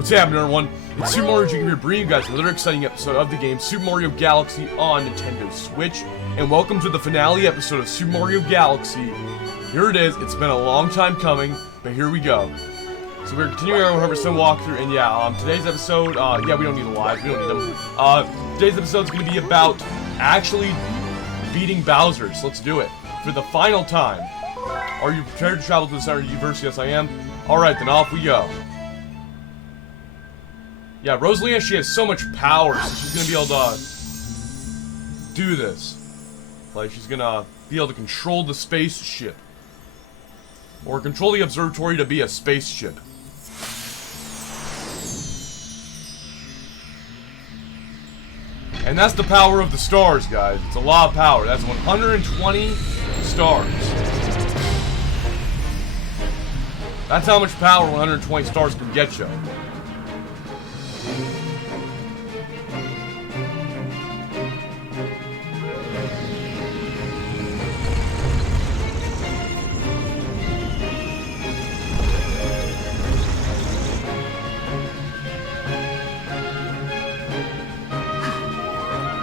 What's happening, everyone? It's Super Mario Jacob here, bringing you guys another exciting episode of the game Super Mario Galaxy on Nintendo Switch. And welcome to the finale episode of Super Mario Galaxy. Here it is. It's been a long time coming, but here we go. So we're continuing our 100% walkthrough, and yeah, today's episode, yeah, we don't need the live, we don't need them. Today's episode is going to be about actually beating Bowser, so let's do it. For the final time. Are you prepared to travel to the center of the universe? Yes, I am. Alright, then off we go. Yeah, Rosalina, she has so much power, so she's gonna be able to do this. Like, she's gonna be able to control the spaceship. Or control the observatory to be a spaceship. And that's the power of the stars, guys. It's a lot of power. That's 120 stars. That's how much power 120 stars can get you.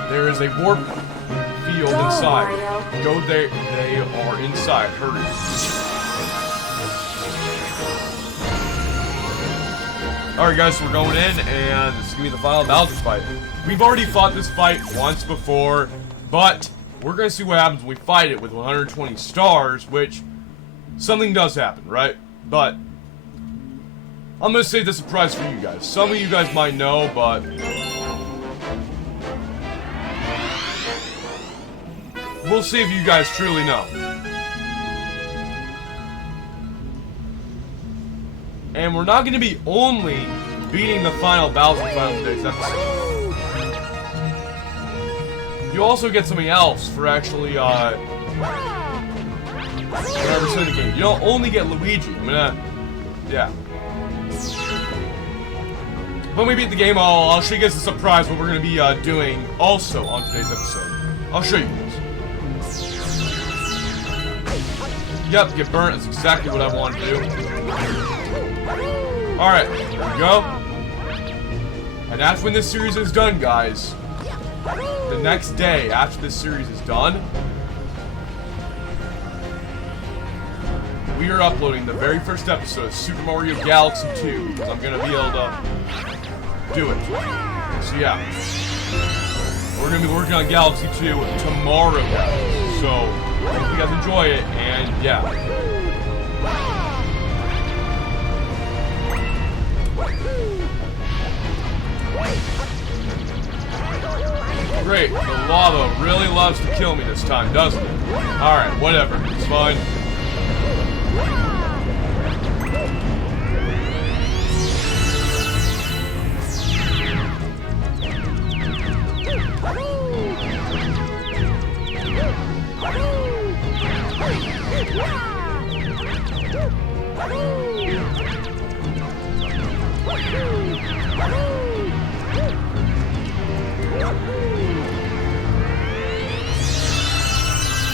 There is a warp field inside. Go there. They are inside. Hurry. Alright, guys, so we're going in, and this is going to be the final Bowser fight. We've already fought this fight once before, but we're going to see what happens when we fight it with 120 stars, which something does happen, right? But I'm going to save the surprise for you guys. Some of you guys might know, but we'll see if you guys truly know. And we're not going to be only beating the final Bowser fight of today's episode. You also get something else for actually, whatever in the game. You don't only get Luigi. Yeah. When we beat the game, I'll show you guys a surprise what we're going to be doing also on today's episode. I'll show you guys. Yep, get burnt. That's exactly what I wanted to do. Alright, here we go. And that's when this series is done, guys. The next day after this series is done, we are uploading the very first episode of Super Mario Galaxy 2, because I'm going to be able to do it. So yeah, we're going to be working on Galaxy 2 tomorrow, guys. So, hope you guys enjoy it, and yeah. Great, the lava really loves to kill me this time, doesn't it? Alright, whatever, it's fine.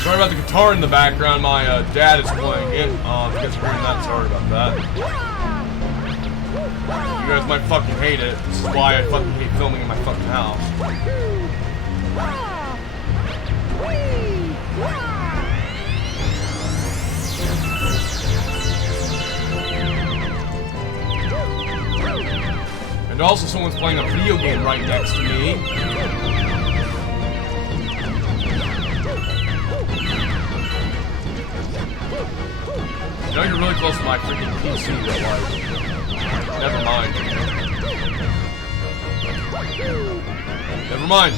Sorry about the guitar in the background, my dad is playing it. If you guys are hearing that, sorry about that. You guys might fucking hate it. This is why I fucking hate filming in my fucking house. And also someone's playing a video game right next to me. You know you're really close to my freaking PC, but like, never mind. Never mind.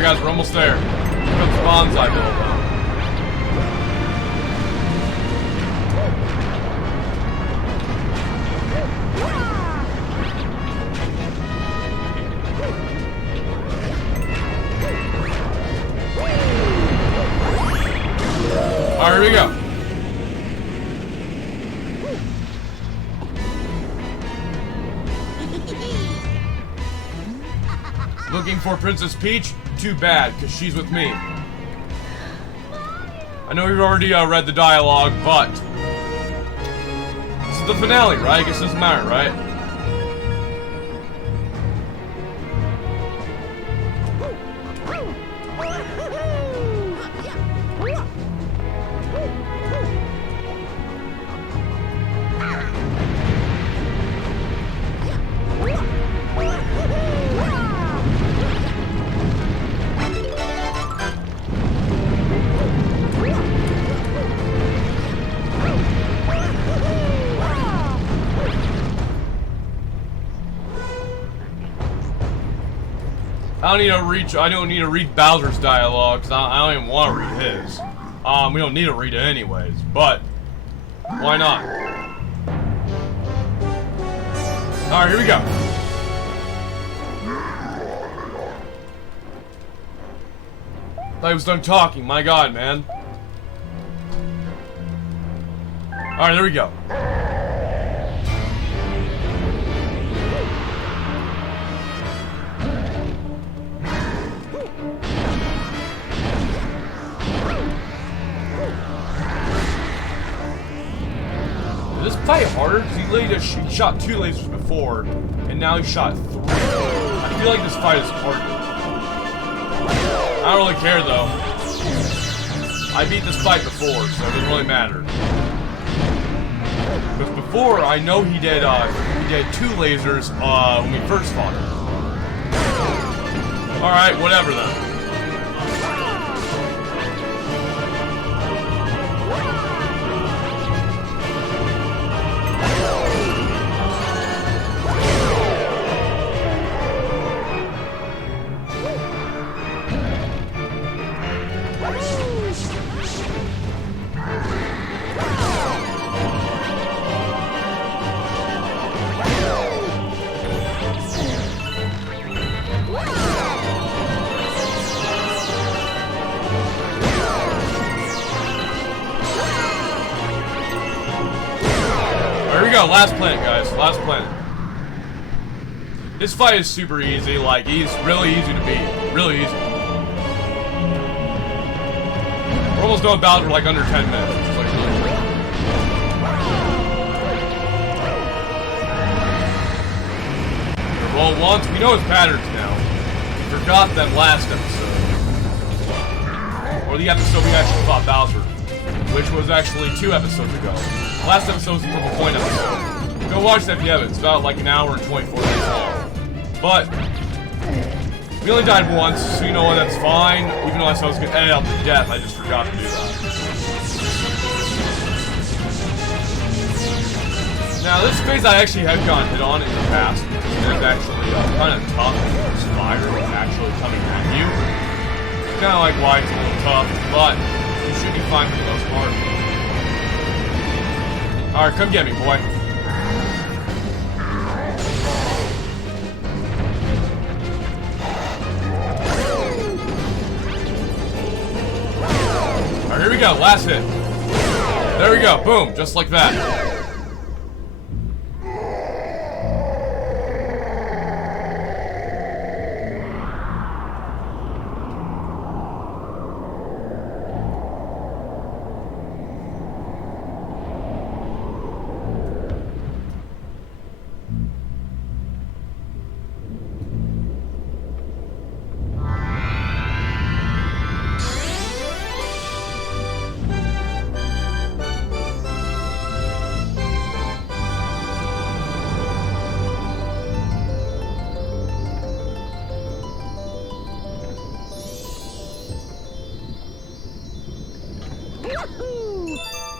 Alright guys, we're almost there. Here comes Bonsai Bilbo. Alright, here we go. Looking for Princess Peach? Too bad, because she's with me. I know you've already read the dialogue, but this is the finale, right? I guess it doesn't matter, right? I don't need to read Bowser's dialogue, because I don't even want to read his. We don't need to read it anyways, but why not? Alright, here we go. I was done talking, my god, man. Alright, there we go. This fight harder because he literally shot 2 lasers before, and now he shot 3. I feel like this fight is harder. I don't really care though. I beat this fight before, so it doesn't really matter. Because before, I know he did 2 lasers when we first fought him. All right, whatever then. Last planet, guys. Last planet. This fight is super easy. Like, he's really easy to beat. Really easy. We're almost done with Bowser like under 10 minutes. It's like really quick. Well, once we know his patterns now. We forgot them last episode. Or the episode we actually fought Bowser. Which was actually 2 episodes ago. Last episode was the Purple Point episode. Go watch that if you haven't. It's about like an hour and 24 minutes long. But we only died once, so you know what, that's fine. Even though I said I was going to edit out the death, I just forgot to do that. Now, this phase I actually have gotten hit on in the past. It's actually kind of tough. This fire is actually coming at you. Kind of like why it's a little tough, but you should be fine for the most part. Alright, come get me, boy. Alright, here we go, last hit. There we go, boom, just like that.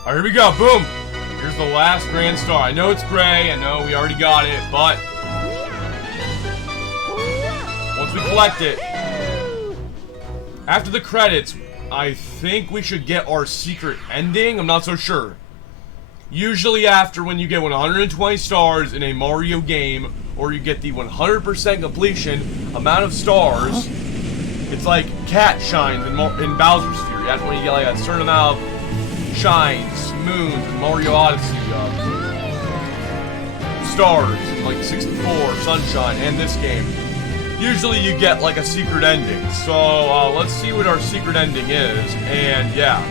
Alright, here we go, boom! Here's the last Grand Star. I know it's gray, I know we already got it, but once we collect it, After the credits, I think we should get our secret ending. I'm not so sure. Usually after when you get 120 stars in a Mario game, or you get the 100% completion amount of stars, it's like cat shines in Bowser's Fury. That's when you get like a certain amount of shines, moons, in Mario Odyssey, stars, like 64, sunshine, and this game. Usually you get like a secret ending. So let's see what our secret ending is, and yeah.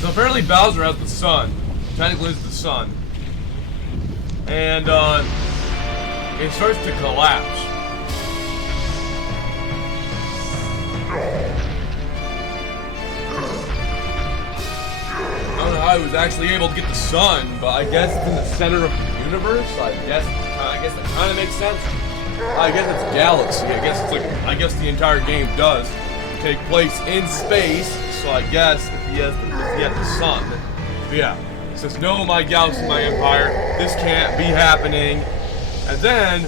So apparently Bowser has the sun. Technically it's the sun. And it starts to collapse. I don't know how he was actually able to get the sun, but I guess it's in the center of the universe. I guess that kind of makes sense. I guess it's galaxy. I guess it's like the entire game does take place in space. So I guess if he has the sun. But yeah. It says, no, my galaxy, my empire. This can't be happening. And then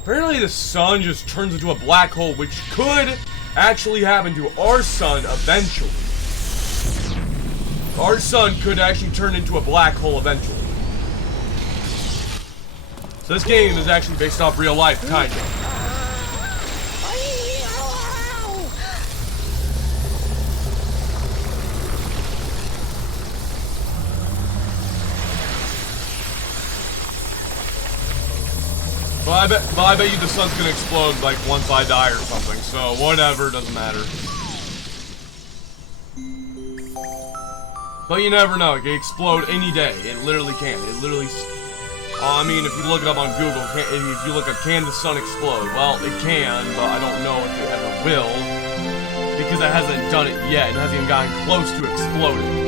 apparently the sun just turns into a black hole, which could actually happen to our sun eventually. Our sun could actually turn into a black hole eventually. So this game is actually based off real life, kind of. But I bet you the sun's gonna explode like once I die or something, so whatever, doesn't matter. But you never know, it can explode any day. It literally can. It literally... I mean, if you look it up on Google, if you look up, can the sun explode? Well, it can, but I don't know if it ever will. Because it hasn't done it yet. It hasn't even gotten close to exploding.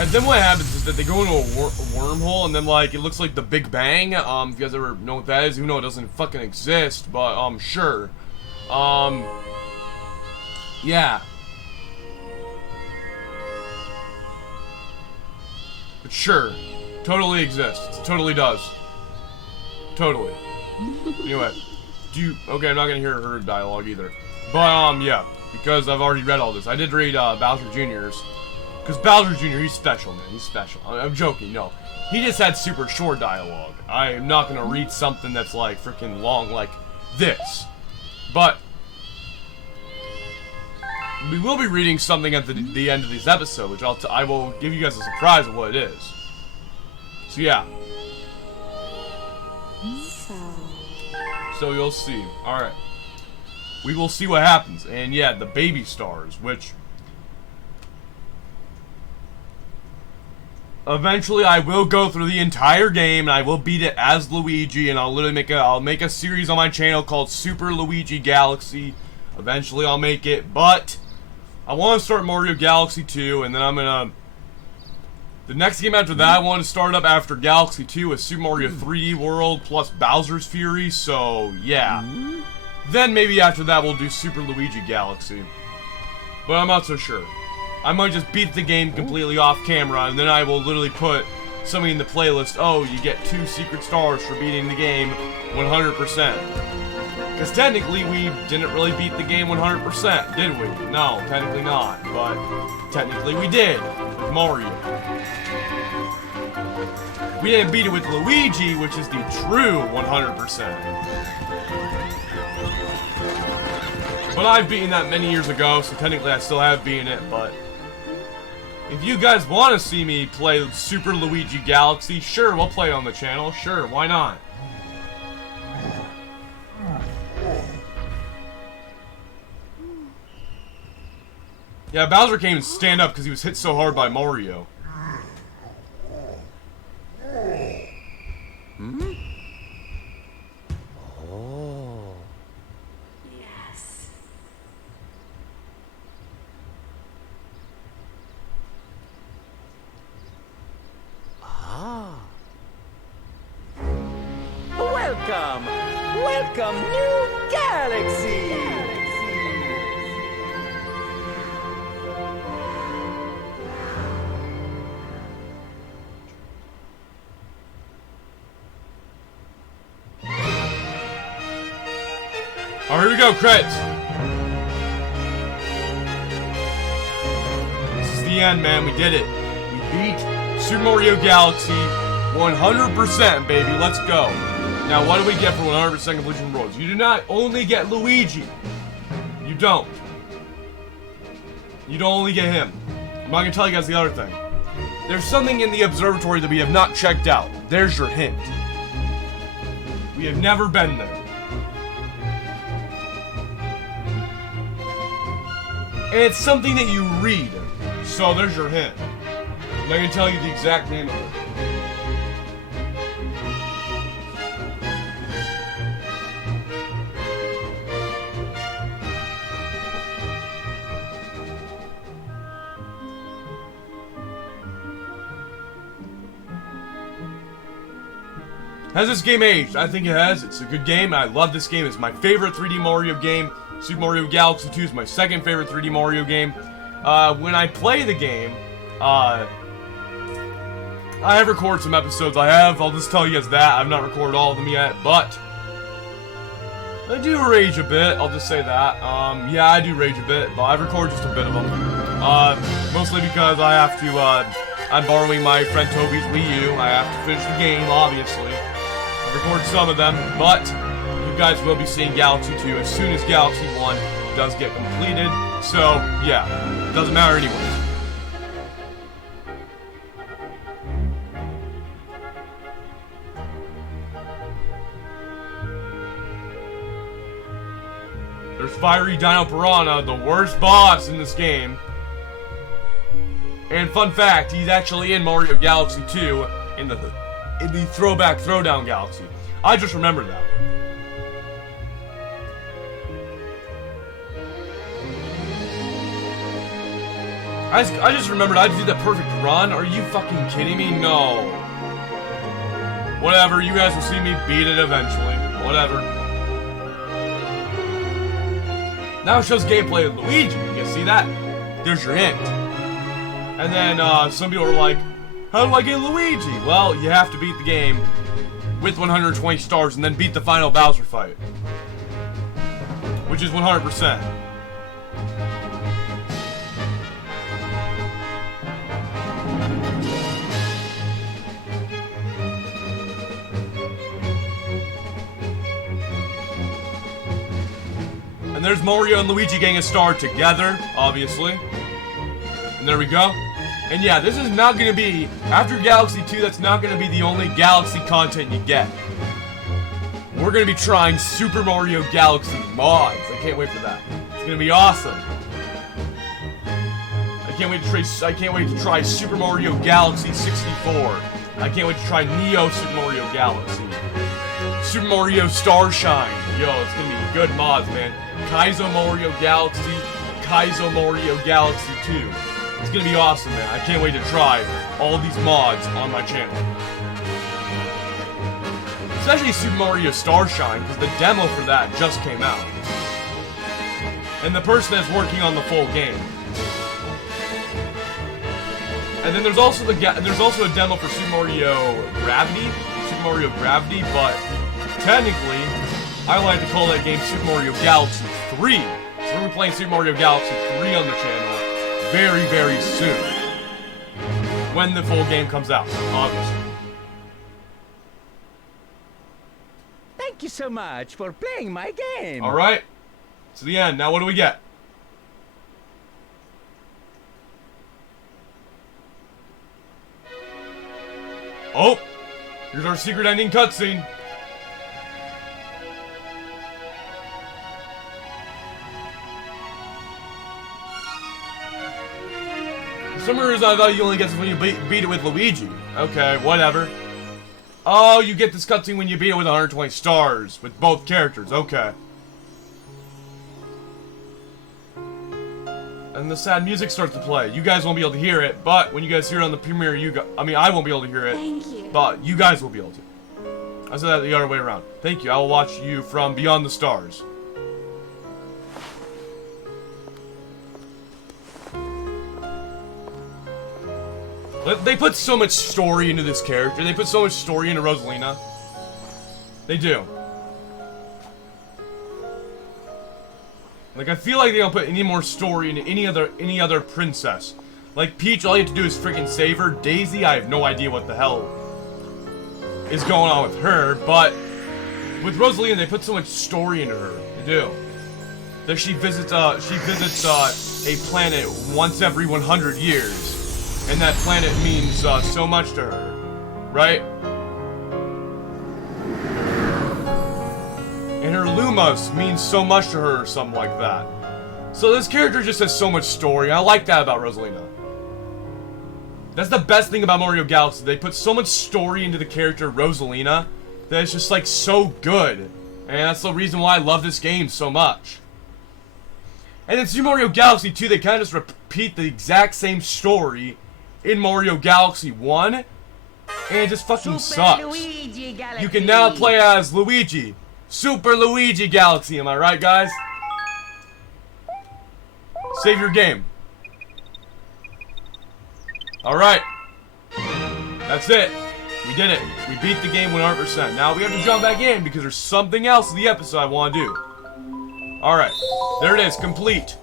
And then what happens is that they go into a wormhole, and then, like, it looks like the Big Bang. If you guys ever know what that is, even though it doesn't fucking exist, but, sure. Yeah. But sure. Totally exists. It totally does. Totally. Anyway. Okay, I'm not gonna hear her dialogue either. But, yeah. Because I've already read all this. I did read, Bowser Jr.'s. Because Bowser Jr., he's special, man. He's special. I'm joking, no. He just had super short dialogue. I am not going to read something that's, like, freaking long like this. But we will be reading something at the end of this episode, which I will give you guys a surprise of what it is. So, yeah. So you'll see. Alright. We will see what happens. And, yeah, the baby stars, which... eventually, I will go through the entire game, and I will beat it as Luigi, and I'll literally make a series on my channel called Super Luigi Galaxy. Eventually, I'll make it, but I want to start Mario Galaxy 2, and then I'm gonna... the next game after that I want to start up after Galaxy 2 is Super Mario 3D World plus Bowser's Fury, so yeah. Then maybe after that we'll do Super Luigi Galaxy. But I'm not so sure. I might just beat the game completely off camera, and then I will literally put something in the playlist. Oh, you get 2 secret stars for beating the game 100%. Because technically, we didn't really beat the game 100%, did we? No, technically not. But technically we did, with Mario. We didn't beat it with Luigi, which is the true 100%. But I've beaten that many years ago, so technically I still have beaten it, but... if you guys want to see me play Super Luigi Galaxy, sure, we'll play it on the channel. Sure, why not? Yeah, Bowser can't even stand up because he was hit so hard by Mario. Hmm? Oh. Yes. Ah. Welcome! Welcome, new galaxy! Alright, here we go, credits. This is the end, man. We did it. We beat Super Mario Galaxy 100%, baby. Let's go. Now, what do we get for 100% completion of roads? You do not only get Luigi. You don't. You don't only get him. I'm not going to tell you guys the other thing. There's something in the observatory that we have not checked out. There's your hint. We have never been there. And it's something that you read. So there's your hint. I'm not going to tell you the exact name of it. Has this game aged? I think it has. It's a good game. I love this game. It's my favorite 3D Mario game. Super Mario Galaxy 2 is my second favorite 3D Mario game. When I play the game, I have recorded some episodes. I'll just tell you guys that. I've not recorded all of them yet, but I do rage a bit. I'll just say that. Yeah, I do rage a bit, but I've recorded just a bit of them. Mostly because I have to, I'm borrowing my friend Toby's Wii U. I have to finish the game, obviously. I've recorded some of them, but you guys will be seeing Galaxy 2 as soon as Galaxy 1 does get completed. So, yeah, it doesn't matter anyway. There's Fiery Dino Piranha, the worst boss in this game. And fun fact, he's actually in Mario Galaxy 2 in the Throwback Throwdown Galaxy. I just remembered that. I just remembered I did that perfect run. Are you fucking kidding me? No. Whatever, you guys will see me beat it eventually. Whatever. Now it shows gameplay of Luigi. You see that? There's your hint. And then some people are like, how do I get Luigi? Well, you have to beat the game with 120 stars and then beat the final Bowser fight. Which is 100%. And there's Mario and Luigi getting a star together, obviously. And there we go. And yeah, this is not going to be, after Galaxy 2, that's not going to be the only Galaxy content you get. We're going to be trying Super Mario Galaxy mods. I can't wait for that. It's going to be awesome. I can't wait to try Super Mario Galaxy 64. I can't wait to try Neo Super Mario Galaxy. Super Mario Starshine. Yo, it's going to be good mods, man. Kaizo Mario Galaxy, Kaizo Mario Galaxy 2. It's gonna be awesome, man. I can't wait to try all these mods on my channel. Especially Super Mario Starshine, because the demo for that just came out. And the person that's working on the full game. And then there's also a demo for Super Mario Gravity, but technically, I like to call that game Super Mario Galaxy 3. So we're going to be playing Super Mario Galaxy 3 on the channel very, very soon. When the full game comes out, obviously. Thank you so much for playing my game. Alright. To the end. Now what do we get? Oh! Here's our secret ending cutscene. some reason I thought you only get this when you beat it with Luigi. Okay, whatever. Oh, you get this cutscene when you beat it with 120 stars with both characters. Okay. And the sad music starts to play. You guys won't be able to hear it, but when you guys hear it on the premiere, I won't be able to hear it. Thank you. But you guys will be able to. I said that the other way around. Thank you. I will watch you from beyond the stars. They put so much story into this character. They put so much story into Rosalina. They do. Like, I feel like they don't put any more story into any other princess. Like Peach, all you have to do is freaking save her. Daisy, I have no idea what the hell is going on with her, but with Rosalina, they put so much story into her. They do. That she visits a planet once every 100 years, and that planet means so much to her, right? And her Lumas means so much to her or something like that. So this character just has so much story. I like that about Rosalina. That's the best thing about Mario Galaxy. They put so much story into the character Rosalina that it's just like so good. And that's the reason why I love this game so much. And in Super Mario Galaxy 2, they kind of just repeat the exact same story in Mario Galaxy 1. And it just fucking sucks. You can now play as Luigi. Super Luigi Galaxy, am I right, guys? Save your game. Alright. That's it. We did it. We beat the game 100%. Now we have to jump back in because there's something else in the episode I want to do. Alright. There it is. Complete.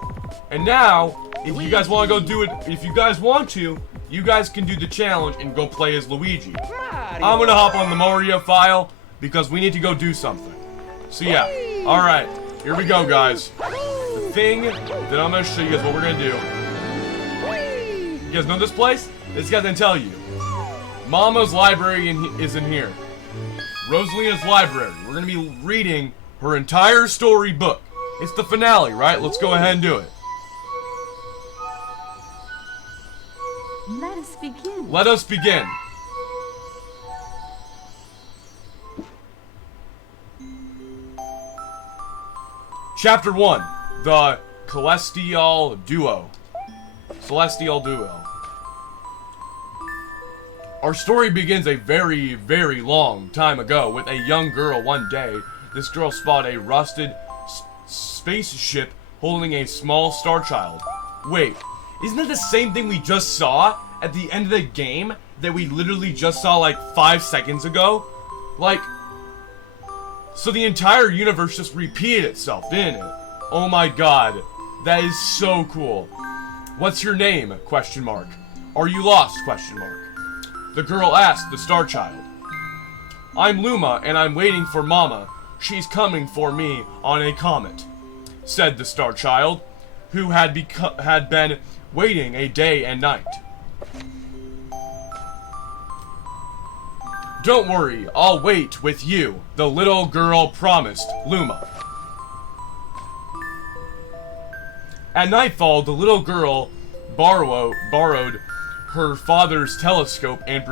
And now, if you guys want to go do it, if you guys want to, you guys can do the challenge and go play as Luigi. I'm going to hop on the Mario file because we need to go do something. So yeah, alright, here we go, guys. The thing that I'm going to show you guys what we're going to do. You guys know this place? This guy's going to tell you. Mama's library is in here. Rosalina's library. We're going to be reading her entire storybook. It's the finale, right? Let's go ahead and do it. Let us begin. Let us begin. Chapter 1, The Celestial Duo. Celestial Duo. Our story begins a very, very long time ago with a young girl. One day, this girl spotted a rusted spaceship holding a small star child. Wait, isn't that the same thing we just saw at the end of the game that we literally just saw like 5 seconds ago? Like, so the entire universe just repeated itself, didn't it? Oh my god, that is so cool. What's your name? Question mark. Are you lost? Question mark. The girl asked the star child. I'm Luma and I'm waiting for Mama. She's coming for me on a comet, said the star child, who had been waiting a day and night. Don't worry, I'll wait with you, the little girl promised Luma. At nightfall, the little girl borrowed her father's telescope and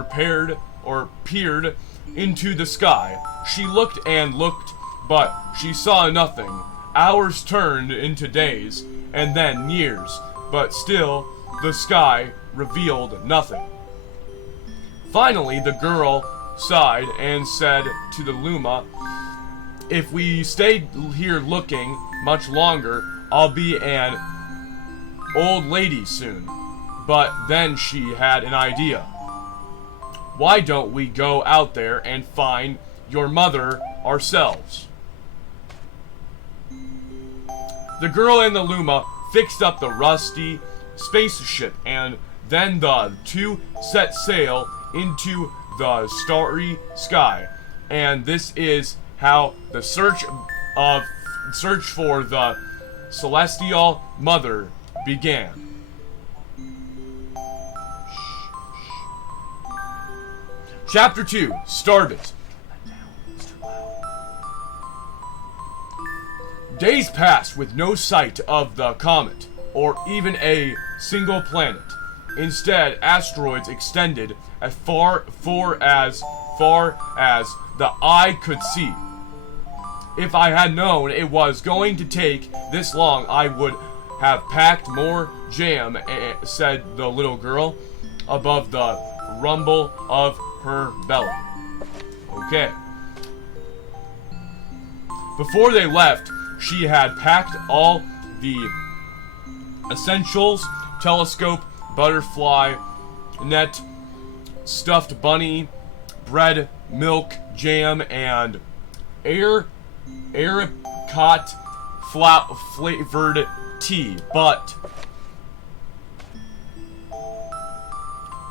peered into the sky. She looked and looked, but she saw nothing. Hours turned into days, and then years, but still the sky revealed nothing. Finally, the girl sighed and said to the Luma, if we stay here looking much longer, I'll be an old lady soon. But then she had an idea. Why don't we go out there and find your mother ourselves? The girl and the Luma fixed up the rusty spaceship, and then the two set sail into the starry sky. And this is how the search for the celestial mother began. Chapter 2, Starbit. Days passed with no sight of the comet, or even a single planet. Instead, asteroids extended as far as the eye could see. If I had known it was going to take this long, I would have packed more jam, said the little girl, above the rumble of her belly. Okay. Before they left, she had packed all the essentials: telescope, butterfly net, stuffed bunny, bread, milk, jam, and apricot flavored tea. But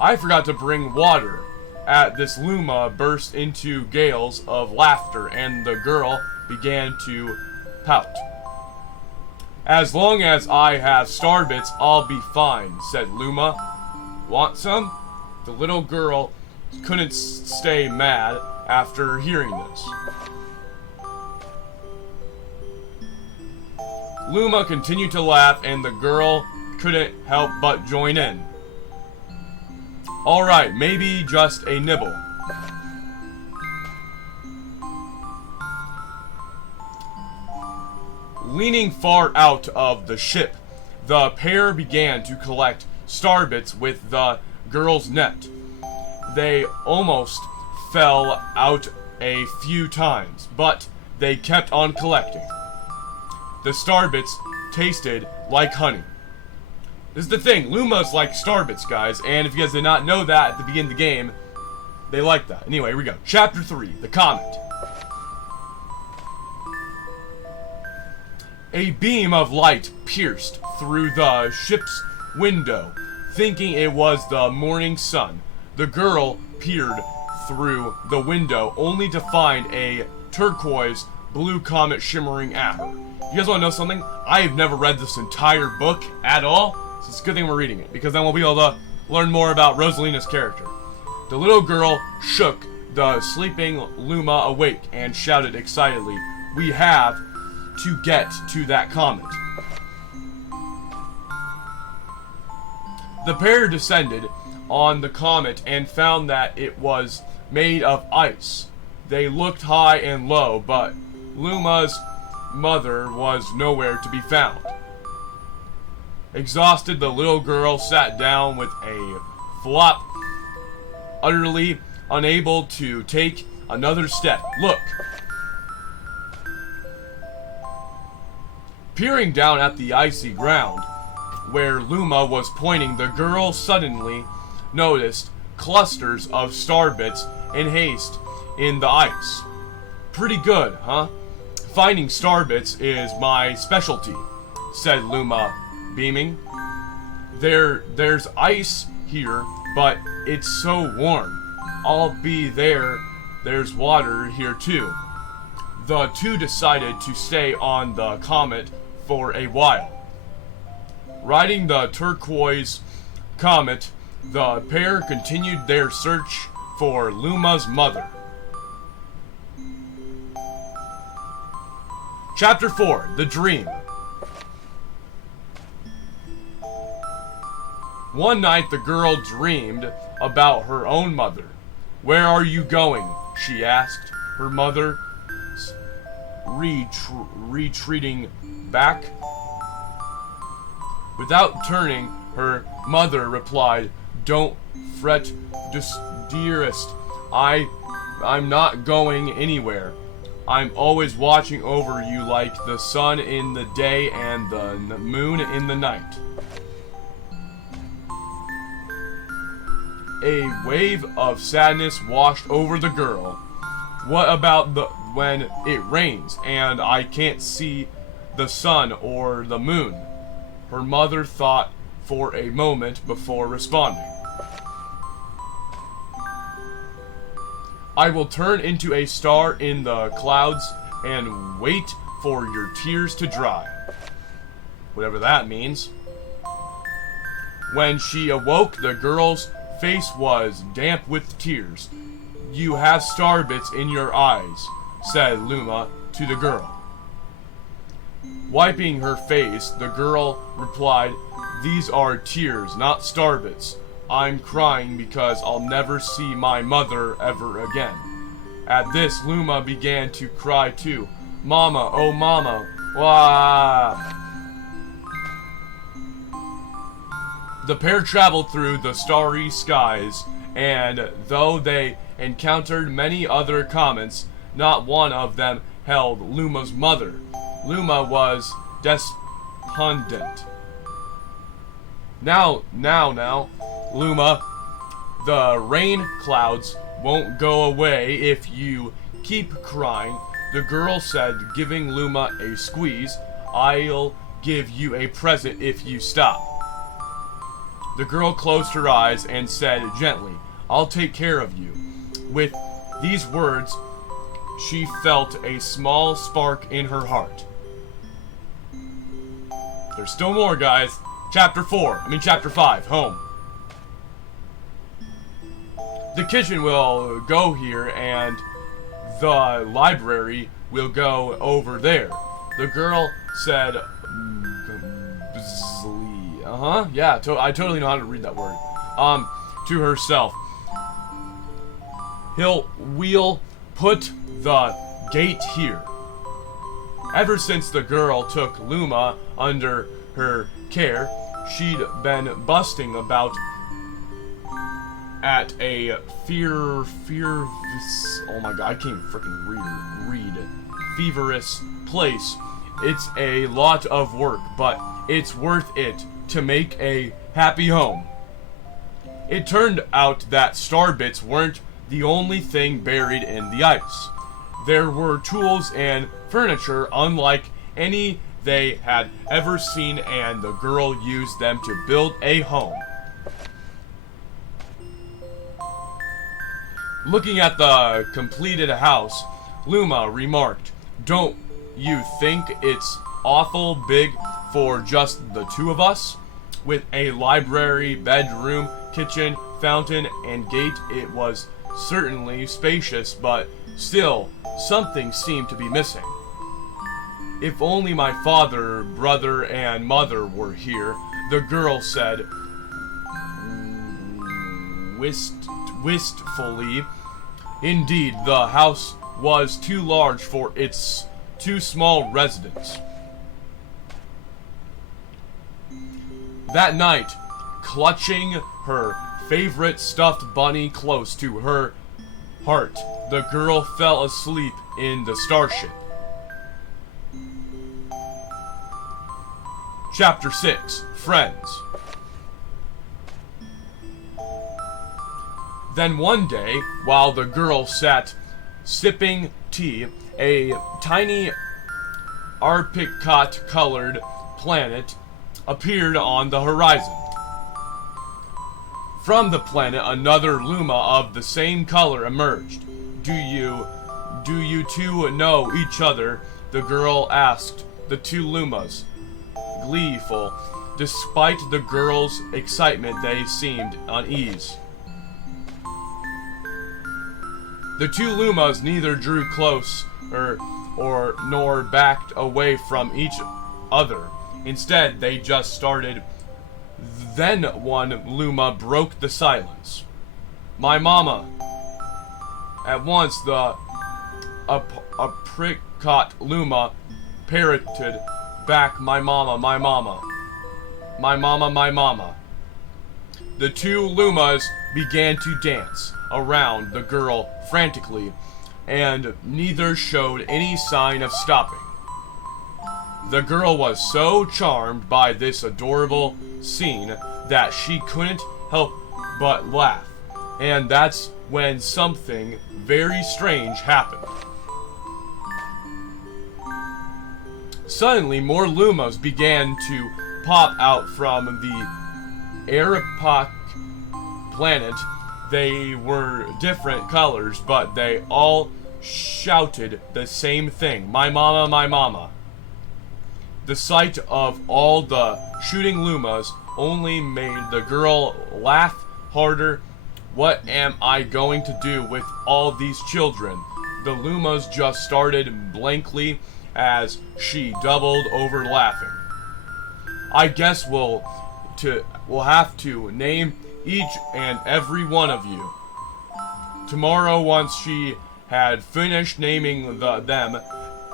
I forgot to bring water. At this, Luma burst into gales of laughter, and the girl began to pout. As long as I have star bits, I'll be fine, said Luma. Want some? The little girl couldn't stay mad after hearing this. Luma continued to laugh, and the girl couldn't help but join in. Alright, maybe just a nibble. Leaning far out of the ship, the pair began to collect starbits with the girl's net. They almost fell out a few times, but they kept on collecting. The starbits tasted like honey. This is the thing, Luma's like starbits, guys, and if you guys did not know that at the beginning of the game, they like that. Anyway, here we go. Chapter 3, The Comet. A beam of light pierced through the ship's window. Thinking it was the morning sun, the girl peered through the window only to find a turquoise blue comet shimmering at her. You guys want to know something? I have never read this entire book at all, so it's a good thing we're reading it, because then we'll be able to learn more about Rosalina's character. The little girl shook the sleeping Luma awake and shouted excitedly, "We have to get to that comet." The pair descended on the comet and found that it was made of ice. They looked high and low, but Luma's mother was nowhere to be found. Exhausted, the little girl sat down with a flop, utterly unable to take another step. Look! Peering down at the icy ground, where Luma was pointing, the girl suddenly noticed clusters of starbits in haste in the ice. Pretty good, huh? Finding starbits is my specialty, said Luma, beaming. There's ice here, but it's so warm. I'll be there. There's water here too. The two decided to stay on the comet for a while. Riding the turquoise comet, the pair continued their search for Luma's mother. Chapter 4, The Dream. One night the girl dreamed about her own mother. "Where are you going?" she asked. Her mother retreating back. Without turning, her mother replied, "Don't fret, dearest. I'm not going anywhere. I'm always watching over you like the sun in the day and the moon in the night." A wave of sadness washed over the girl. What about when it rains and I can't see the sun or the moon? Her mother thought for a moment before responding. "I will turn into a star in the clouds and wait for your tears to dry." Whatever that means. When she awoke, the girl's face was damp with tears. "You have starbits in your eyes," said Luma to the girl. Wiping her face, the girl replied, "These are tears, not starbits. I'm crying because I'll never see my mother ever again." At this, Luma began to cry too. "Mama, oh mama, wah!" The pair traveled through the starry skies, and though they encountered many other comets, not one of them held Luma's mother. Luma was despondent. Now, Luma, the rain clouds won't go away if you keep crying, the girl said, giving Luma a squeeze. "I'll give you a present if you stop." The girl closed her eyes and said gently, "I'll take care of you." With these words, she felt a small spark in her heart. There's still more, guys. Chapter 5, home. The kitchen will go here and the library will go over there. The girl said, yeah, I totally know how to read that word. To herself. We'll put the gate here. Ever since the girl took Luma under her care, she'd been busting about at a oh my god, I can't even freaking read. Feverous place. It's a lot of work, but it's worth it to make a happy home. It turned out that starbits weren't the only thing buried in the ice. There were tools and furniture unlike any they had ever seen, and the girl used them to build a home. Looking at the completed house, Luma remarked, "Don't you think it's awful big for just the two of us?" With a library, bedroom, kitchen, fountain, and gate, it was certainly spacious, but still, something seemed to be missing. "If only my father, brother, and mother were here," the girl said wistfully. Indeed, the house was too large for its two small residents. That night, clutching her favorite stuffed bunny close to her heart, the girl fell asleep in the starship. Chapter 6, Friends. Then one day, while the girl sat sipping tea, a tiny apricot-colored planet appeared on the horizon. From the planet, another Luma of the same color emerged. Do you two know each other?" the girl asked the two Lumas, gleeful. Despite the girl's excitement, they seemed uneasy. The two Lumas neither drew close nor backed away from each other. Instead, they just started. Then one Luma broke the silence. "My mama." At once, the apricot Luma parroted back, "My mama, my mama. My mama, my mama." The two Lumas began to dance around the girl frantically, and neither showed any sign of stopping. The girl was so charmed by this adorable scene that she couldn't help but laugh, and that's when something very strange happened. Suddenly, more Lumas began to pop out from the Arapac planet. They were different colors, but they all shouted the same thing, "My mama, my mama." The sight of all the shooting Lumas only made the girl laugh harder. "What am I going to do with all these children?" The Lumas just started blankly as she doubled over laughing. I guess we'll have to name each and every one of you. Tomorrow, once she had finished naming them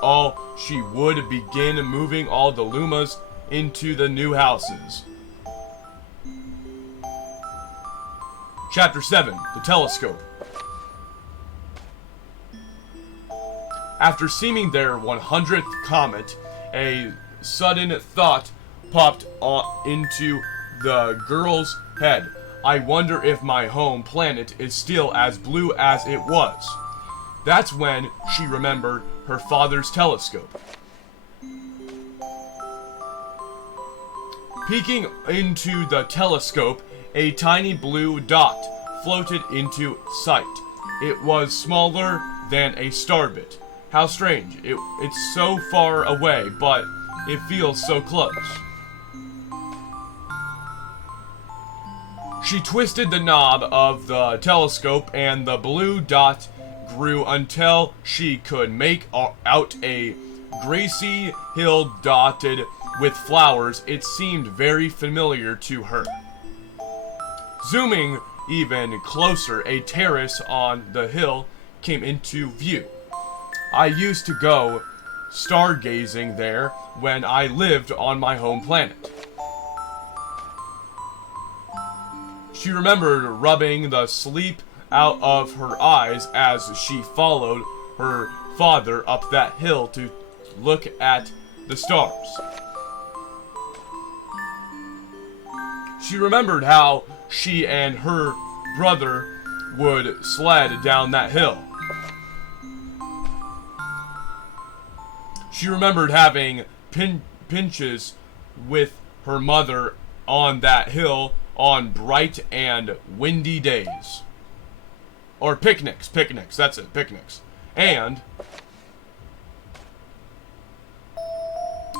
all, she would begin moving all the Lumas into the new houses. Chapter 7, The Telescope. After seeing their 100th comet, a sudden thought popped into the girl's head. I wonder if my home planet is still as blue as it was. That's when she remembered her father's telescope. Peeking into the telescope, a tiny blue dot floated into sight. It was smaller than a starbit. How strange. It's so far away, but it feels so close. She twisted the knob of the telescope and the blue dot grew until she could make out a grassy hill dotted with flowers. It seemed very familiar to her. Zooming even closer, a terrace on the hill came into view. I used to go stargazing there when I lived on my home planet. She remembered rubbing the sleep out of her eyes as she followed her father up that hill to look at the stars. She remembered how she and her brother would sled down that hill. She remembered having pinches with her mother on that hill on bright and windy days. Or picnics, that's it, picnics. And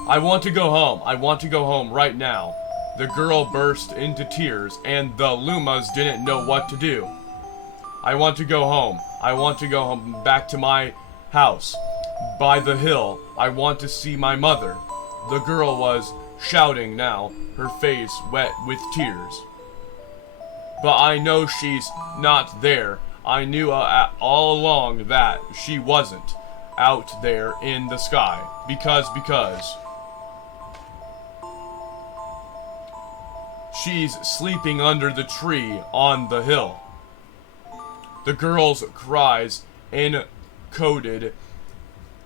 I want to go home right now. The girl burst into tears, and the Lumas didn't know what to do. I want to go home, back to my house, by the hill. I want to see my mother. The girl was shouting now, her face wet with tears. But I know she's not there. I knew all along that she wasn't out there in the sky. Because she's sleeping under the tree on the hill. The girl's cries encoded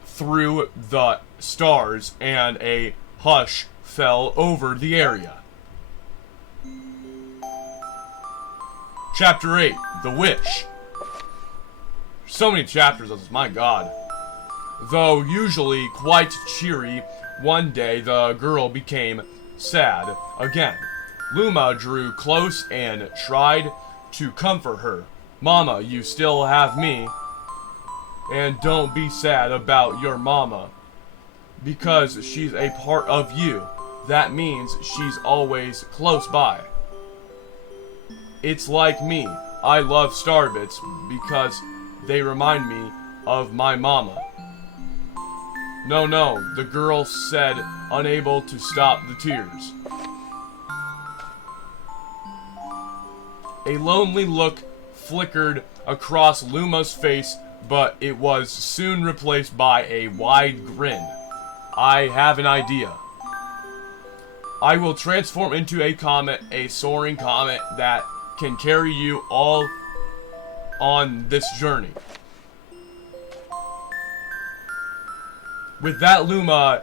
through the stars, and a hush fell over the area. Chapter 8, The Wish. So many chapters of this, my god. Though usually quite cheery, one day the girl became sad again. Luma drew close and tried to comfort her. Mama, you still have me. And don't be sad about your mama, because she's a part of you. That means she's always close by. It's like me. I love starbits because they remind me of my mama. No, the girl said, unable to stop the tears. A lonely look flickered across Luma's face, but it was soon replaced by a wide grin. I have an idea. I will transform into a comet, a soaring comet that can carry you all on this journey. With that, Luma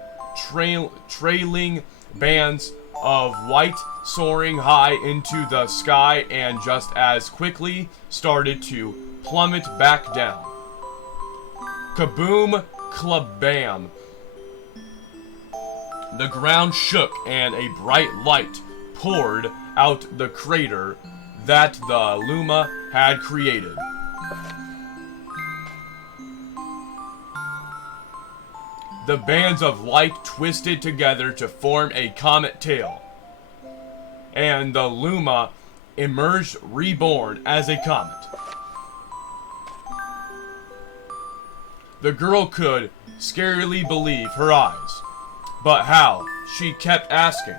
trailing bands of white soaring high into the sky, and just as quickly started to plummet back down. Kaboom, klabam. The ground shook and a bright light poured out the crater that the Luma had created. The bands of light twisted together to form a comet tail, and the Luma emerged reborn as a comet. The girl could scarcely believe her eyes. But how? She kept asking.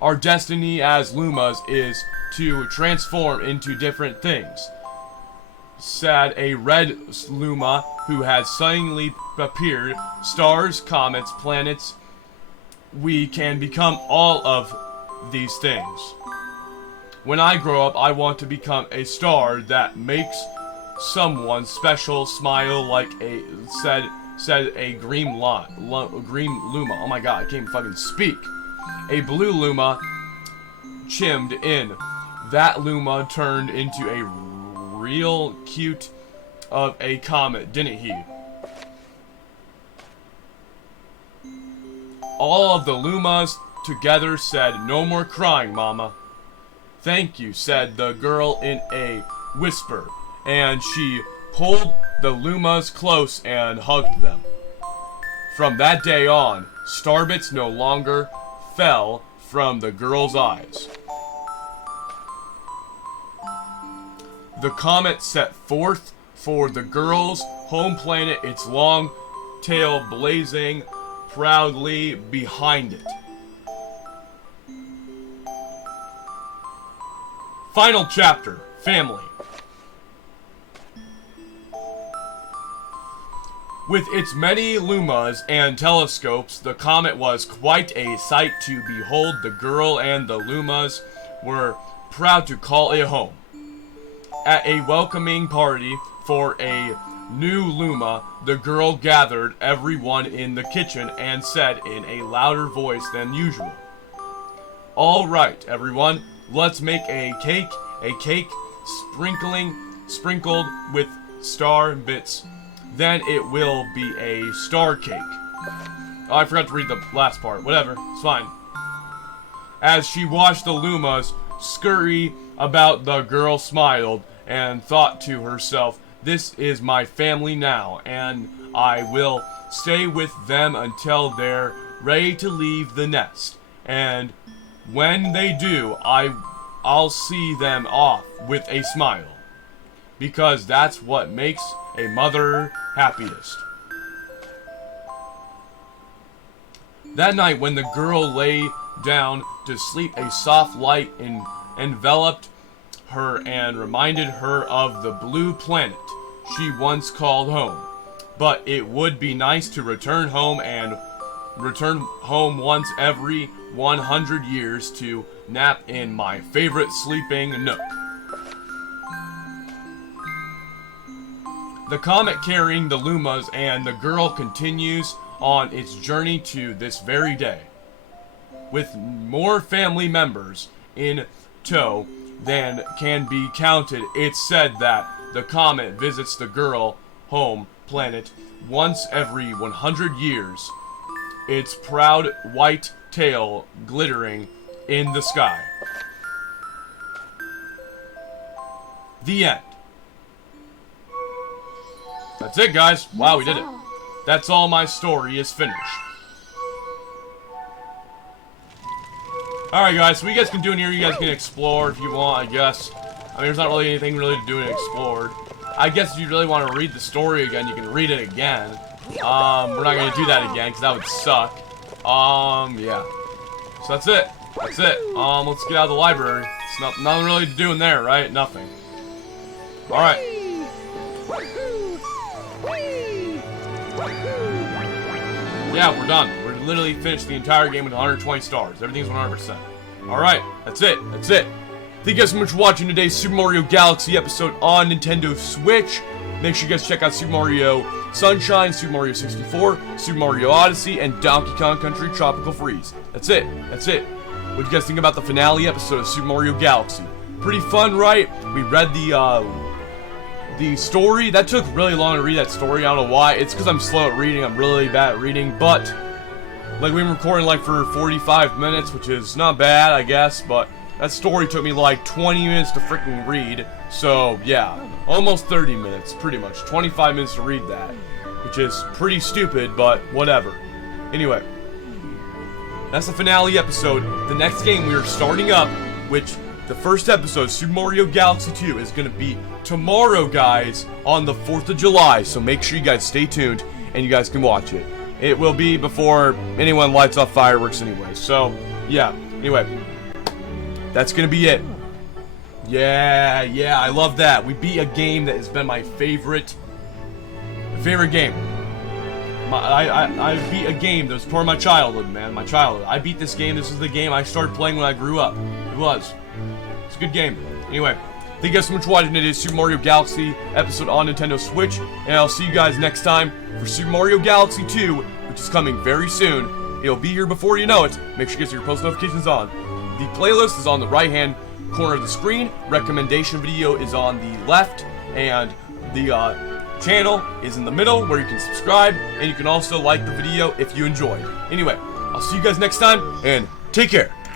Our destiny as Lumas is to transform into different things, said a red Luma who had suddenly appeared. Stars, comets, planets. We can become all of these things. When I grow up, I want to become a star that makes someone special smile like a said a green Luma. Oh my god, I can't even fucking speak. A blue Luma chimed in. That Luma turned into a real cute of a comet, didn't he? All of the Lumas together said, "No more crying, Mama." "Thank you," said the girl in a whisper, and she pulled the Lumas close and hugged them. From that day on, starbits no longer fell from the girl's eyes. The comet set forth for the girl's home planet, its long tail blazing proudly behind it. Final chapter, Family. With its many lumas and telescopes, the comet was quite a sight to behold. The girl and the lumas were proud to call it home. At a welcoming party for a new luma, the girl gathered everyone in the kitchen and said in a louder voice than usual, "All right, everyone, let's make a cake sprinkled with star bits. Then it will be a star cake." Oh, I forgot to read the last part. Whatever, it's fine. As she watched the lumas scurry about, the girl smiled and thought to herself, "This is my family now, and I will stay with them until they're ready to leave the nest. And when they do, I'll see them off with a smile, because that's what makes a mother happiest." That night, when the girl lay down to sleep, a soft light enveloped her and reminded her of the blue planet she once called home. But it would be nice to return home once every 100 years to nap in my favorite sleeping nook. The comet carrying the lumas and the girl continues on its journey to this very day, with more family members in tow than can be counted. It's said that the comet visits the girl home planet once every 100 years, its proud white tail glittering in the sky. The end. That's it, guys. Wow, we did it. That's all. My story is finished. Alright, guys, so what you guys can do in here, you guys can explore if you want, I guess. I mean, there's not really anything really to do and explore. I guess if you really want to read the story again, you can read it again. We're not going to do that again, because that would suck. Yeah. So that's it. That's it. Let's get out of the library. It's nothing really to do in there, right? Nothing. Alright. Yeah, we're done. We're literally finished the entire game with 120 stars. Everything's 100%. Alright, that's it. That's it. Thank you guys so much for watching today's Super Mario Galaxy episode on Nintendo Switch. Make sure you guys check out Super Mario Sunshine, Super Mario 64, Super Mario Odyssey, and Donkey Kong Country Tropical Freeze. That's it. That's it. What do you guys think about the finale episode of Super Mario Galaxy? Pretty fun, right? We read the story. That took really long to read that story. I don't know why. It's because I'm slow at reading. I'm really bad at reading. But, like, we've been recording, like, for 45 minutes, which is not bad, I guess. But that story took me, like, 20 minutes to freaking read. So, yeah. Almost 30 minutes, pretty much. 25 minutes to read that. Which is pretty stupid, but whatever. Anyway. That's the finale episode. The next game we are starting up, which the first episode, Super Mario Galaxy 2, is going to be tomorrow, guys, on the 4th of July. So make sure you guys stay tuned. and you guys can watch it. It will be before anyone lights off fireworks anyway. So, yeah. Anyway, that's going to be it. Yeah, I love that. We beat a game that has been my favorite game. I beat a game that was part of my childhood, man. My childhood. I beat this game. This is the game I started playing when I grew up. It was. It's a good game. Anyway, thank you guys so much for watching today's Super Mario Galaxy episode on Nintendo Switch. And I'll see you guys next time for Super Mario Galaxy 2, which is coming very soon. It'll be here before you know it. Make sure you get your post notifications on. The playlist is on the right-hand corner of the screen. Recommendation video is on the left. And the channel is in the middle where you can subscribe. And you can also like the video if you enjoyed. Anyway, I'll see you guys next time. And take care.